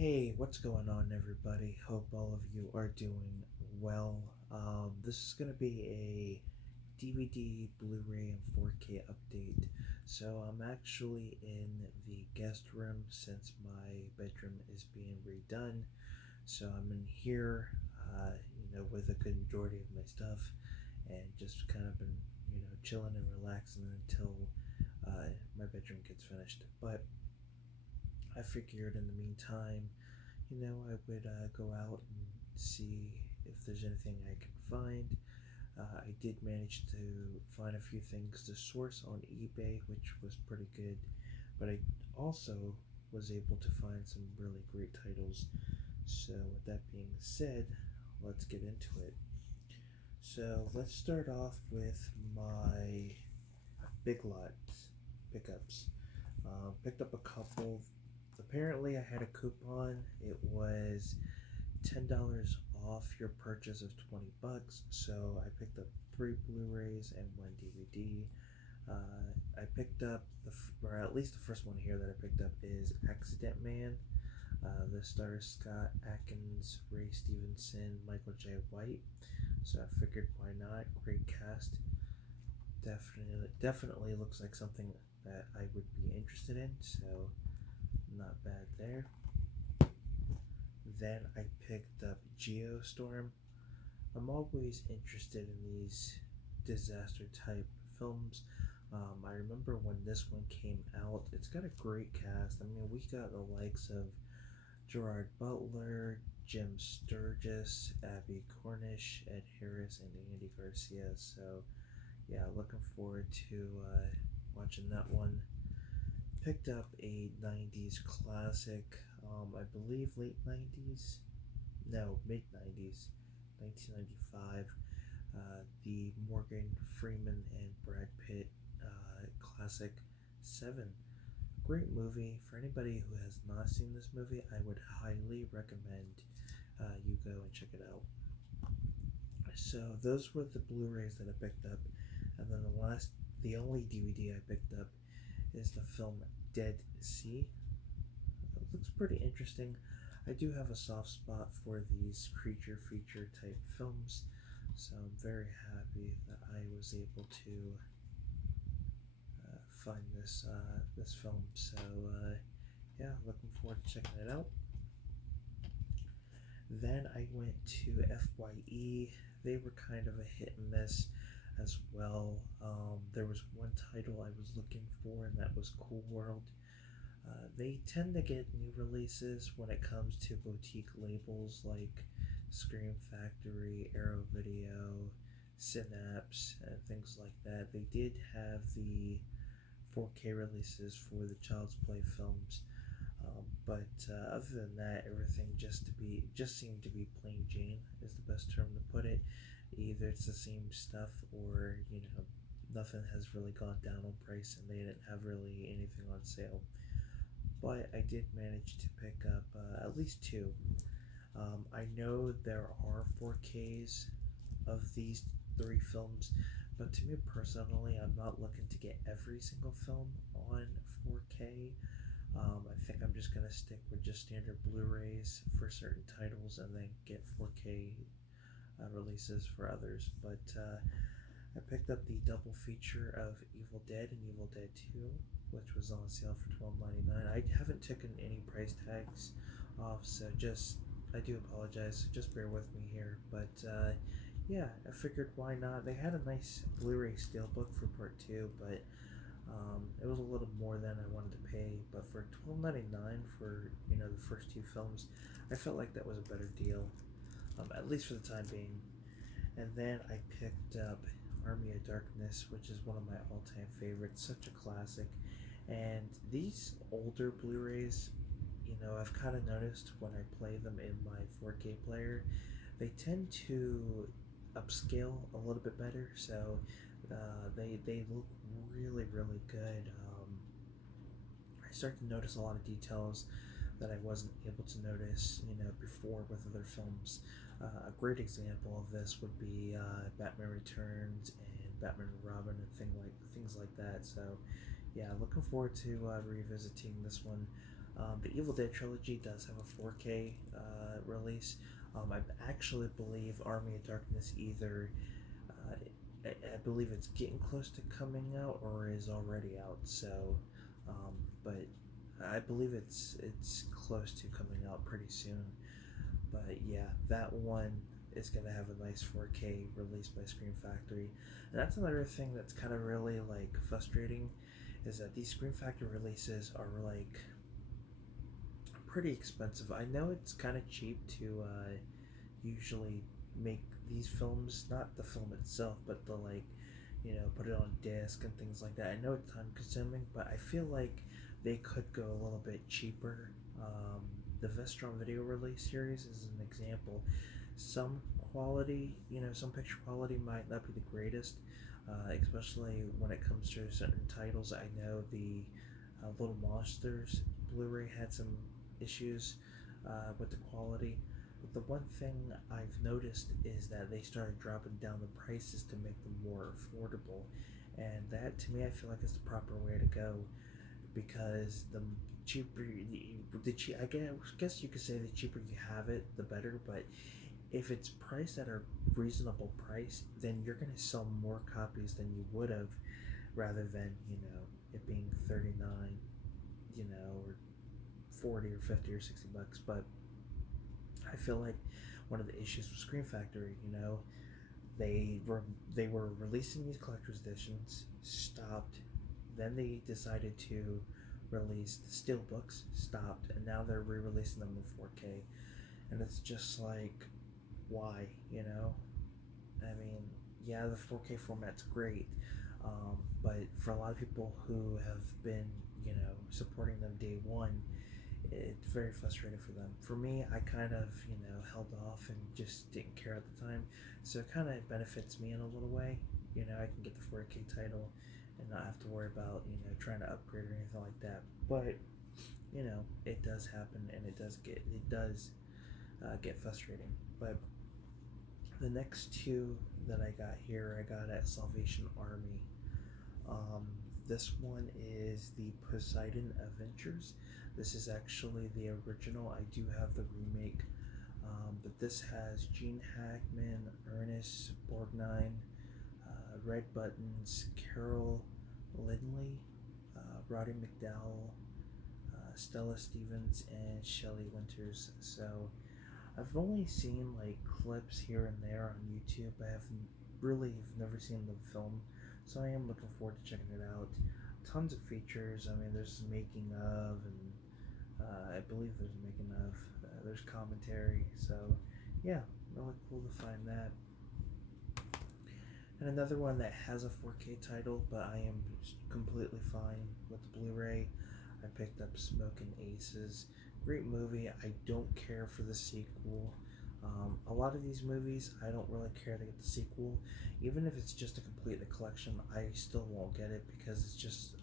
Hey, what's going on, everybody? Hope all of you are doing well. This is going to be a DVD, Blu ray, and 4K update. So, I'm actually in the guest room since my bedroom is being redone. So, I'm in here, with a good majority of my stuff and just kind of been, chilling and relaxing until my bedroom gets finished. But I figured in the meantime, I would go out and see if there's anything I can find. I did manage to find a few things to source on eBay, which was pretty good, but I also was able to find some really great titles. So, with that being said, let's get into it. So, let's start off with my big lots pickups. Picked up a couple. Apparently, I had a coupon. It was $10 off your purchase of $20. So I picked up three Blu-rays and one DVD. I picked up or at least the first one here that I picked up is Accident Man. This stars Scott Adkins, Ray Stevenson, Michael J. White. So I figured why not? Great cast. Definitely looks like something that I would be interested in. So not bad there. Then I picked up Geostorm. I'm always interested in these disaster type films. I remember when this one came out, it's got a great cast. I mean, we got the likes of Gerard Butler, Jim Sturgis, Abby Cornish, Ed Harris, and Andy Garcia. So, yeah, looking forward to watching that one. Picked up a 90s classic, I believe late 90s, no, mid 90s, 1995, the Morgan Freeman and Brad Pitt classic Seven. Great movie. For anybody who has not seen this movie, I would highly recommend you go and check it out. So those were the Blu-rays that I picked up, and then the only DVD I picked up is the film Dead Sea. It looks pretty interesting. I do have a soft spot for these creature feature type films, so I'm very happy that I was able to find this film. So yeah, looking forward to checking it out. Then I went to FYE. They were kind of a hit and miss as well. There was one title I was looking for, and that was Cool World. They tend to get new releases when it comes to boutique labels like Scream Factory, Arrow Video, Synapse, and things like that. They did have the 4K releases for the Child's Play films, but other than that, everything just seemed to be plain Jane is the best term to put it. Either it's the same stuff, or nothing has really gone down on price, and they didn't have really anything on sale. But I did manage to pick up at least two. I know there are 4Ks of these three films, but to me personally, I'm not looking to get every single film on 4K. I think I'm just gonna stick with just standard Blu-rays for certain titles, and then get 4K releases for others. But I picked up the double feature of Evil Dead and Evil Dead 2, which was on sale for $12.99. I haven't taken any price tags off, so I do apologize. So just bear with me here. But yeah, I figured why not. They had a nice Blu-ray steelbook for part two, but it was a little more than I wanted to pay. But for $12.99 for the first two films, I felt like that was a better deal, at least for the time being. And then I picked up Army of Darkness, which is one of my all-time favorites, such a classic. And these older Blu-rays, I've kind of noticed when I play them in my 4K player, they tend to upscale a little bit better. So they look really really good. I start to notice a lot of details that I wasn't able to notice, before with other films. A great example of this would be Batman Returns and Batman and Robin and things like that. So, yeah, looking forward to revisiting this one. The Evil Dead trilogy does have a 4K release. I actually believe Army of Darkness either, uh, I believe it's getting close to coming out or is already out. So, but I believe it's close to coming out pretty soon. But yeah, that one is gonna have a nice 4K release by Scream Factory, and that's another thing that's kind of really like frustrating, is that these Scream Factory releases are like pretty expensive. I know it's kind of cheap to usually make these films, not the film itself, but the like, put it on disc and things like that. I know it's time consuming, but I feel like they could go a little bit cheaper. The Vestron video release series is an example. Some quality, some picture quality might not be the greatest, especially when it comes to certain titles. I know the Little Monsters Blu-ray had some issues with the quality. But the one thing I've noticed is that they started dropping down the prices to make them more affordable, and that to me I feel like is the proper way to go, because the cheaper I guess you could say the cheaper you have it, the better. But if it's priced at a reasonable price, then you're gonna sell more copies than you would have, rather than it being 39, or 40 or 50 or 60 bucks. But I feel like one of the issues with Scream Factory, they were releasing these collector's editions, stopped, then they decided to release the steelbooks, stopped, and now they're re-releasing them in 4K, and it's just like, why? I mean, yeah, the 4K format's great, but for a lot of people who have been, supporting them day one, it's very frustrating for them. For me, I kind of, held off and just didn't care at the time, so it kind of benefits me in a little way. I can get the 4K title and not have to worry about, trying to upgrade or anything like that. But, it does happen, and it does get frustrating. But the next two that I got here, I got at Salvation Army. This one is the Poseidon Adventures. This is actually the original. I do have the remake, but this has Gene Hackman, Ernest Borgnine, Red Buttons, Carol Lindley, Roddy McDowell, Stella Stevens, and Shelley Winters. So I've only seen like clips here and there on YouTube. I have never seen the film, so I am looking forward to checking it out. Tons of features. I mean, there's making of, and I believe there's making of. There's commentary. So yeah, really cool to find that. And another one that has a 4K title, but I am completely fine with the Blu-ray. I picked up Smokin' Aces. Great movie. I don't care for the sequel. A lot of these movies, I don't really care to get the sequel. Even if it's just to complete the collection, I still won't get it, because it's just,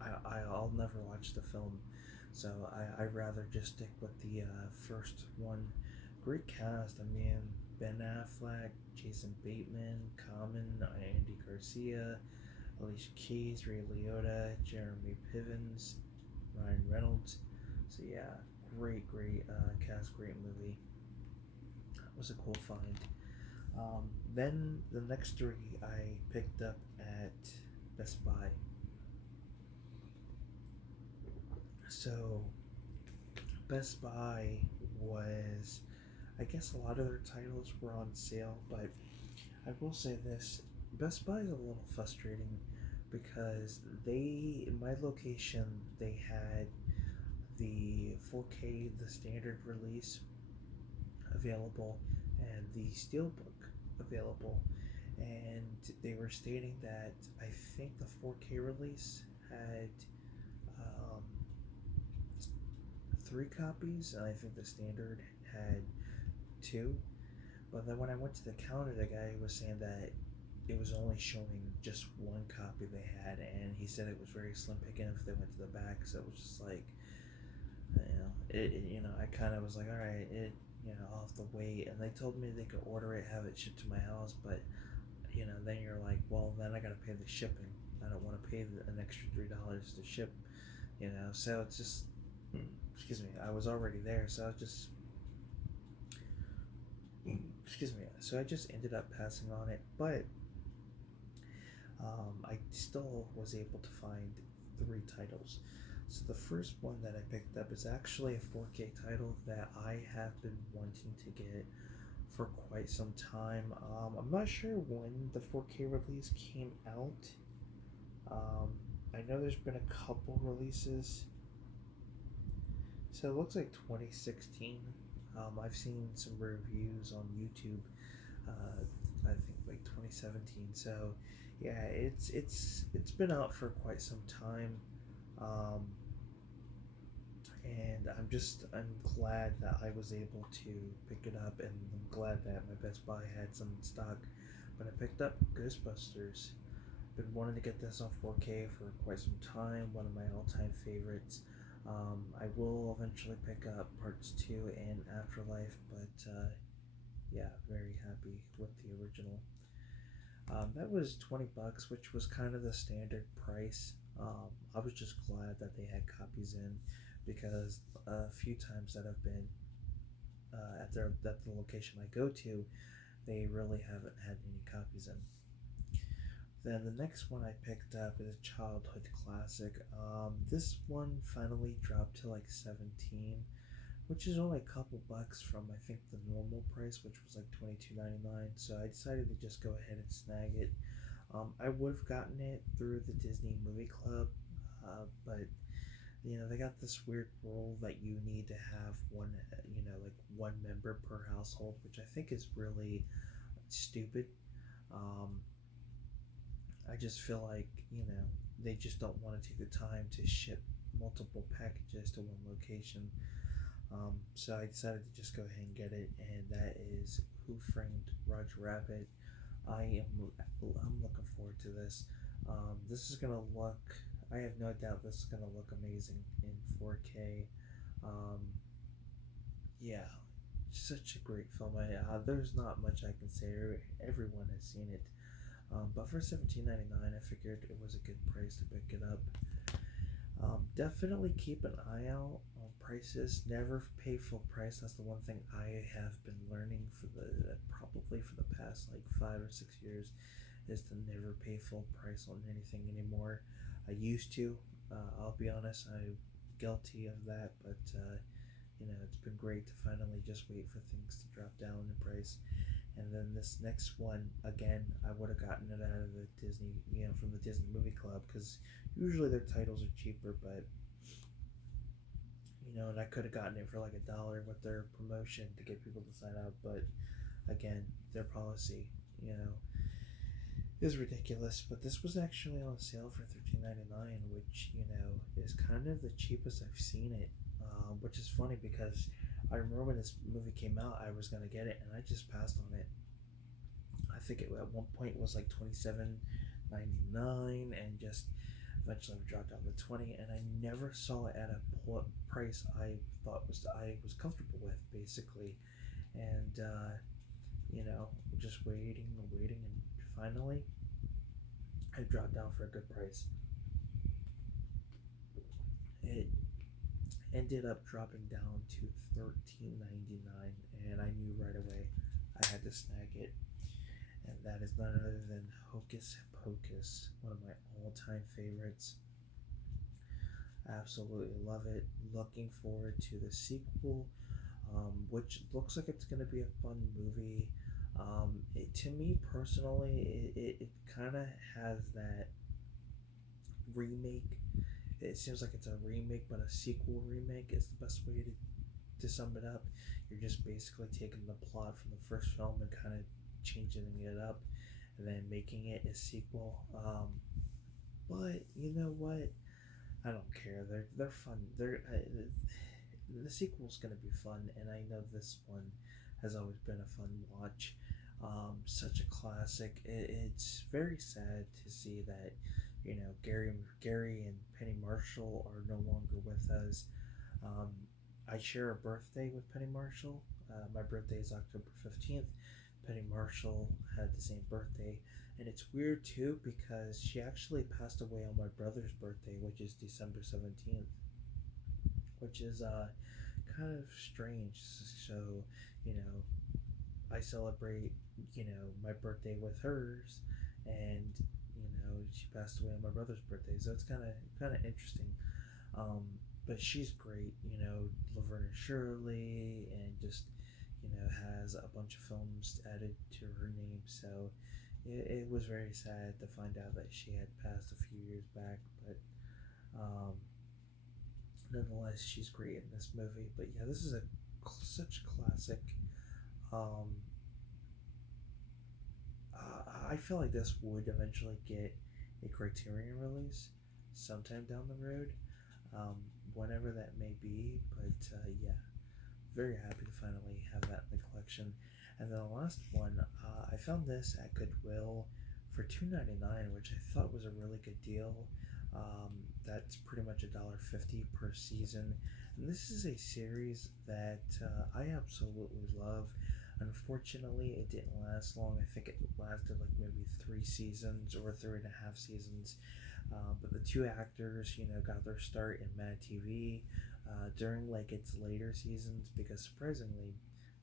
I'll never watch the film. So I'd rather just stick with the first one. Great cast. I mean, Ben Affleck, Jason Bateman, Common, Andy Garcia, Alicia Keys, Ray Liotta, Jeremy Pivens, Ryan Reynolds. So yeah, great cast, great movie. That was a cool find. Then the next three I picked up at Best Buy. So Best Buy was, I guess a lot of their titles were on sale, but I will say this, Best Buy is a little frustrating, because in my location, they had the 4K, the standard release available, and the steelbook available, and they were stating that I think the 4K release had 3 copies, and I think the standard had 2. But then when I went to the counter, the guy was saying that it was only showing just 1 copy they had, and he said it was very slim picking if they went to the back. So it was just like, I kind of was like, all right, I'll have to wait. And they told me they could order it, have it shipped to my house, but then you're like, well, then I gotta pay the shipping. I don't want to pay an extra $3 to ship. So it's just, excuse me, I was already there, so I was just excuse me, so I just ended up passing on it, but I still was able to find three titles. So the first one that I picked up is actually a 4K title that I have been wanting to get for quite some time. I'm not sure when the 4K release came out. Um, I know there's been a couple releases. So it looks like 2016. I've seen some reviews on YouTube. I think like 2017. So yeah, it's been out for quite some time. Um, and I'm glad that I was able to pick it up, and I'm glad that my Best Buy had some in stock. But I picked up Ghostbusters. Been wanting to get this on 4K for quite some time. One of my all-time favorites. I will eventually pick up parts 2 and Afterlife, but yeah, very happy with the original. That was $20, which was kind of the standard price. I was just glad that they had copies in, because a few times that I've been at the location I go to, they really haven't had any copies in. Then the next one I picked up is a childhood classic. This one finally dropped to like 17, which is only a couple bucks from I think the normal price, which was like $22.99. So I decided to just go ahead and snag it. I would have gotten it through the Disney Movie Club, but they got this weird rule that you need to have one, like one member per household, which I think is really stupid. Um, I just feel like they just don't want to take the time to ship multiple packages to one location. So I decided to just go ahead and get it, and that is Who Framed Roger Rabbit. I'm looking forward to this. This is gonna look. I have no doubt this is gonna look amazing in 4K. Um, yeah, such a great film. There's not much I can say. Everyone has seen it. But for $17.99, I figured it was a good price to pick it up. Definitely keep an eye out on prices. Never pay full price. That's the one thing I have been learning probably for the past like 5 or 6 years, is to never pay full price on anything anymore. I used to. I'll be honest. I'm guilty of that, but it's been great to finally just wait for things to drop down in price. And then this next one, again, I would have gotten it out of the Disney, from the Disney Movie Club, because usually their titles are cheaper, but and I could have gotten it for like $1 with their promotion to get people to sign up, but again, their policy, you know, is ridiculous. But this was actually on sale for $13.99, which is kind of the cheapest I've seen it. Which is funny because I remember when this movie came out, I was gonna get it, and I just passed on it. I think it at one point was like $27.99, and just eventually dropped down to 20. And I never saw it at a price I was comfortable with, basically. And just waiting and waiting, and finally, it dropped down for a good price. It ended up dropping down to $13.99, and I knew right away I had to snag it. And that is none other than Hocus Pocus, one of my all-time favorites. Absolutely love it. Looking forward to the sequel, which looks like it's going to be a fun movie. To me personally, it kind of has that remake. It seems like it's a remake, but a sequel remake is the best way to sum it up. You're just basically taking the plot from the first film and kind of changing it up, and then making it a sequel. But you know what? I don't care. They're fun. The sequel's gonna be fun, and I know this one has always been a fun watch. Such a classic. It's very sad to see that Gary and Penny Marshall are no longer with us. Um, I share a birthday with Penny Marshall. My birthday is October 15th. Penny Marshall had the same birthday, and it's weird too because she actually passed away on my brother's birthday, which is December 17th. which is kind of strange. So, you know, I celebrate, my birthday with hers, and she passed away on my brother's birthday, so it's kind of interesting. Um, but she's great, Laverne and Shirley, and just has a bunch of films added to her name. So it was very sad to find out that she had passed a few years back, but um, nonetheless, she's great in this movie. But yeah, this is such a classic. Um, I feel like this would eventually get a Criterion release sometime down the road, um, whenever that may be. But yeah, very happy to finally have that in the collection. And then the last one, I found this at Goodwill for $2.99, which I thought was a really good deal. That's pretty much $1.50 per season. And this is a series that I absolutely love. Unfortunately, it didn't last long. I think it lasted like maybe 3 seasons or 3.5 seasons. But the two actors, got their start in Mad TV during like its later seasons, because surprisingly,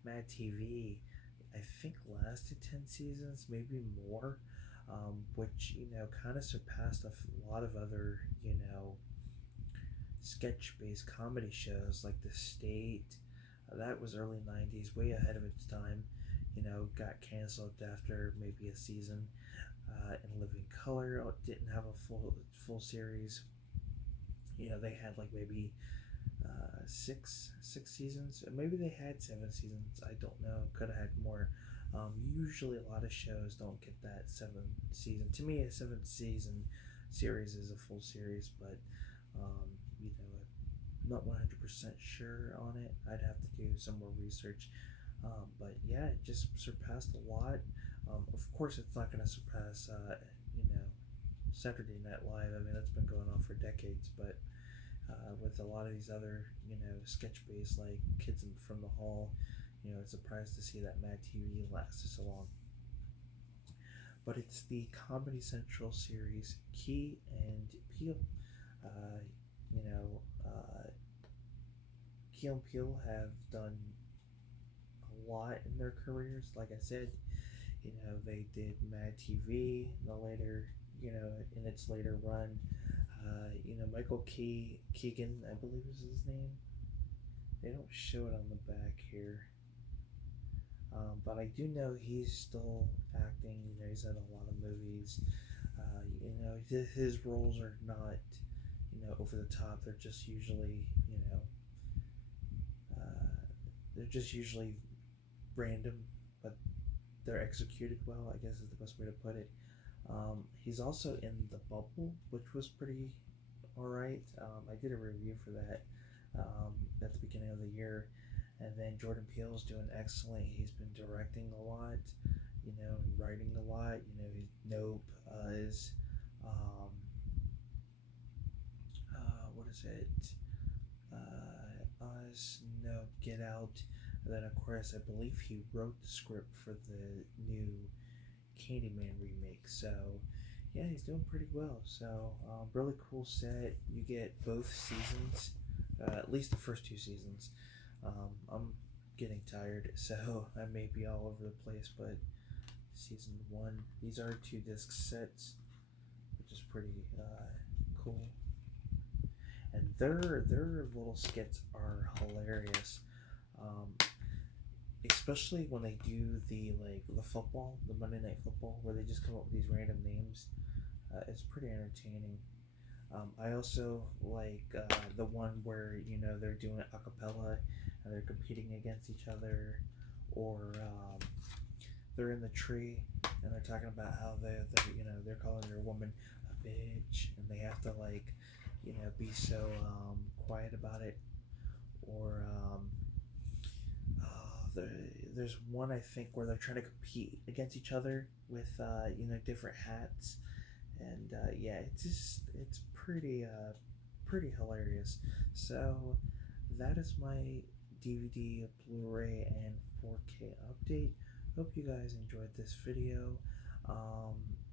Mad TV I think lasted 10 seasons, maybe more, which kind of surpassed a lot of other sketch-based comedy shows like The State. That was early '90s, way ahead of its time. Got canceled after maybe a season. In Living Color didn't have a full series. They had like maybe six seasons. Maybe they had 7 seasons. I don't know. Could have had more. Usually, a lot of shows don't get that 7 season. To me, a 7 season series is a full series, but um, I'm not 100% sure on it. I'd have to do some more research. But yeah, it just surpassed a lot. Of course, it's not going to surpass, Saturday Night Live. I mean, that's been going on for decades, but with a lot of these other, sketch based like Kids from the Hall, it's surprised to see that Mad TV lasted so long. But it's the Comedy Central series Key and Peele. Uh, you know, uh, Key and Peele have done a lot in their careers. Like I said, they did Mad TV in the later, in its later run. Michael Keegan, I believe is his name. They don't show it on the back here. But I do know he's still acting. He's in a lot of movies. His roles are not, over the top. They're just usually, they're just usually random, but they're executed well, I guess is the best way to put it. He's also in The Bubble, which was pretty alright. I did a review for that at the beginning of the year. And then Jordan Peele's doing excellent. He's been directing a lot, and writing a lot. Nope is, what is it? Us, Nope, Get Out. And then, of course, I believe he wrote the script for the new Candyman remake. So, yeah, he's doing pretty well. So, really cool set. You get both seasons, at least the first 2 seasons. I'm getting tired, so I may be all over the place, but season 1, these are 2 disc sets, which is pretty cool. And their little skits are hilarious, um, especially when they do the football, the Monday Night Football, where they just come up with these random names. It's pretty entertaining. I also like the one where they're doing it a cappella and they're competing against each other, or they're in the tree and they're talking about how they're calling their woman a bitch, and they have to be so quiet about it. Or there's one I think where they're trying to compete against each other with different hats, and yeah, it's pretty hilarious. So that is my DVD, Blu-ray, and 4K update. Hope you guys enjoyed this video.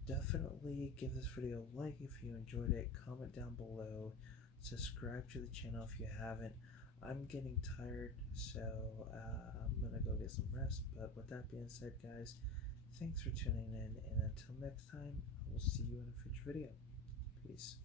Definitely give this video a like if you enjoyed it. Comment down below. Subscribe to the channel if you haven't. I'm getting tired, so I'm gonna go get some rest. But with that being said, guys, thanks for tuning in, and until next time, I will see you in a future video. Peace.